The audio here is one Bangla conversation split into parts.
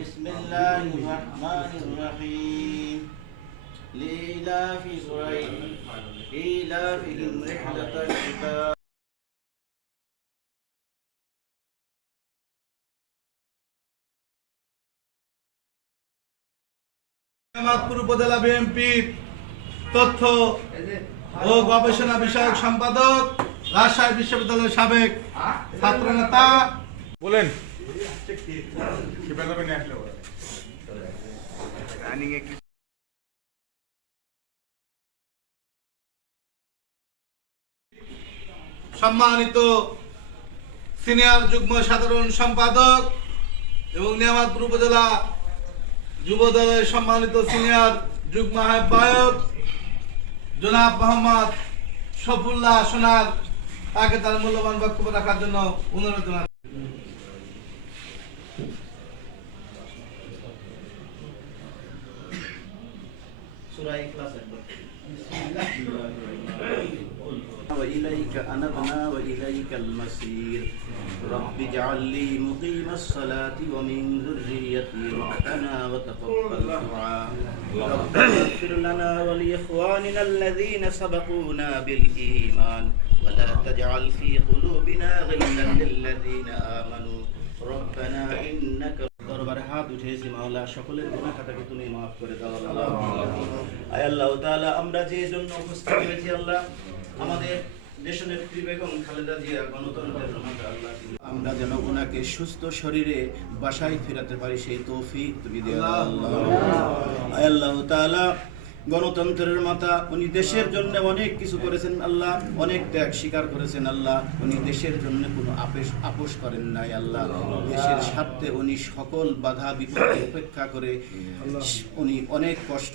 بسم الله الرحمن الرحيم لإيلاف قريش إيلافهم رحلة الشتاء মেহেরপুর উপজেলা বিএনপির তথ্য ও গবেষণা বিষয়ক সম্পাদক, রাজশাহী বিশ্ববিদ্যালয়ের সাবেক ছাত্রনেতা বলেন। সম্মানিত সিনিয়র যুগ্ম সাধারণ সম্পাদক এবং মেহেরপুর উপজেলা যুব দলের সম্মানিত সিনিয়র যুগ্ম আহ্বায়ক জনাব মোহাম্মদ শফুল্লাহ সোনার, তাকে তার মূল্যবান বক্তব্য রাখার জন্য অনুরোধ জানাচ্ছি। সূরা ইখলাস وإليك أنبنا وإليك المصير رب اجعل لي مقيم الصلاة ومن ذريتي ربنا وتقبل دعاء ربنا اغفر لنا ولإخواننا الذين سبقونا بالإيمان ولا تجعل في قلوبنا غلا للذين آمنوا ربنا إنك দরবারে হাত উঠেছি মাওলা, সকলের গুনাহ খাতাকে তুমি maaf করে দাও আল্লাহ। আয় আল্লাহ তাআলা, আমরা যে জন্য উপস্থিত হয়েছি আল্লাহ, আমাদের দেশনেত্রী বেগম খালেদা জিয়া গণতন্ত্রের মাতা আল্লাহ, আমরা যেন ওনাকে সুস্থ শরীরে বাসায় ফেরাতে পারি সেই তৌফিক তুমি দিও আল্লাহ। আয় আল্লাহ তাআলা, গণতন্ত্রের মাতা, উনি দেশের জন্য অনেক কিছু করেছেন আল্লাহ, অনেক ত্যাগ স্বীকার করেছেন আল্লাহ, উনি দেশের জন্য কোনো আপোষ করেন নাই আল্লাহ। দেশের স্বার্থে উনি সকল বাধা বিপত্তি উপেক্ষা করে উনি অনেক কষ্ট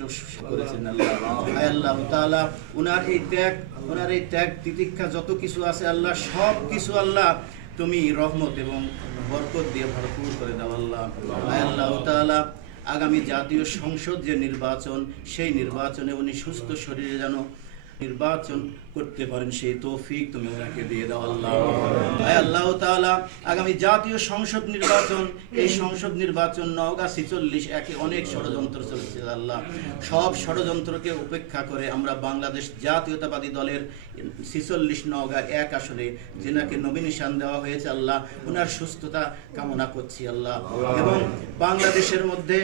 করেছেন আল্লাহ। আয় আল্লাহ তাআলা, ওনার এই ত্যাগ তিতিক্ষা যত কিছু আছে আল্লাহ, সব কিছু আল্লাহ তুমি রহমত এবং বরকত দিয়ে ভরপুর করে দাও আল্লাহ। আয় আল্লাহ তাআলা, আগামী জাতীয় সংসদ যে নির্বাচন, সেই নির্বাচনে উনি সুস্থ শরীরে যেন নির্বাচন করতে পারেন সেই তৌফিক তুমি ওনাকে দিয়ে দাও আল্লাহ। আয় আল্লাহ তাআলা, আগামী জাতীয় সংসদ নির্বাচন, এই সংসদ নির্বাচন নওগাঁ 46 একে অনেক ষড়যন্ত্র চলছে আল্লাহ, সব ষড়যন্ত্রকে উপেক্ষা করে আমরা বাংলাদেশ জাতীয়তাবাদী দলের 46 নওগাঁ 1 আসনে যেনাকে নমিনেশন দেওয়া হয়েছে আল্লাহ, ওনার সুস্থতা কামনা করছি আল্লাহ। এবং বাংলাদেশের মধ্যে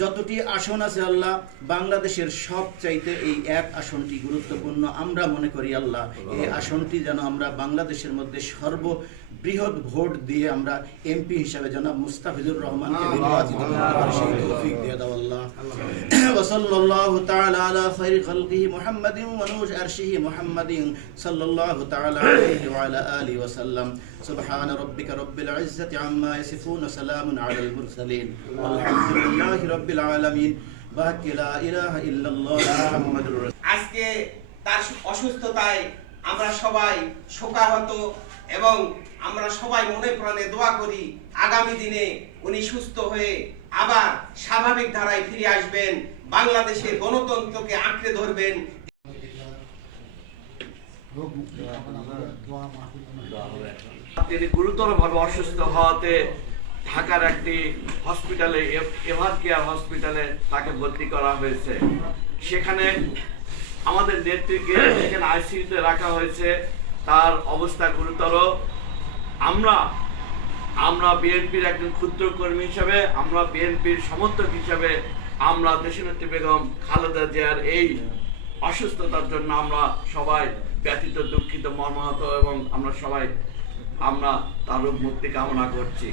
যতটি আসন আছে আল্লাহ, বাংলাদেশের সবচাইতে এই 1 আসনটি গুরুত্বপূর্ণ আমরা মনে করি আল্লাহ। এই আসনটি যেন আমরা বাংলাদেশের মধ্যে সর্ববৃহৎ ভোট দিয়ে আমরা এমপি হিসাবে জনাব মুস্তাফিজুর রহমানকে নির্বাচিত করতে পারি সেই তৌফিক দিয়ে দাও আল্লাহ। ওয়া সাল্লাল্লাহু তাআলা আলা খায়রি খালকিহি মুহাম্মাদিন ওয়া নূর আরশিহি মুহাম্মাদিন সাল্লাল্লাহু তাআলা আলাইহি ওয়া আলা আলিহি ওয়া সাল্লাম। সুবহান রাব্বিকা রাব্বিল ইজ্জাতি আম্মা ইয়াসিফুন ওয়া সালামুন আলাল মুরসালিন আলহামদুলিল্লাহি রাব্বিল আলামিন ওয়া লা ইলাহা ইল্লাল্লাহ মুহাম্মাদুর রাসূল। আজকে তার অসুস্থতায় আমরা সবাই শোকাহত এবং আমরা সবাই মনে প্রাণে দোয়া করি আগামী দিনে উনি সুস্থ হয়ে আবার স্বাভাবিক ধারায় ফিরে আসবেন, বাংলাদেশের গণতন্ত্রকে আঁকড়ে ধরবেন। তিনি গুরুতরভাবে অসুস্থ হওয়াতে ঢাকার একটি হসপিটালে, এভার কেয়ার হসপিটালে তাকে ভর্তি করা হয়েছে। সেখানে আমাদের নেত্রীকে সেখানে আইসিইউতে রাখা হয়েছে, তার অবস্থা গুরুতর। আমরা বিএনপির একজন ক্ষুদ্র কর্মী হিসাবে, আমরা বিএনপির সমর্থক হিসাবে আমরা দেশনেত্রী বেগম খালেদা জিয়ার এই অসুস্থতার জন্য আমরা সবাই ব্যথিত, দুঃখিত, মর্মাহত এবং আমরা তার রোগ মুক্তি কামনা করছি।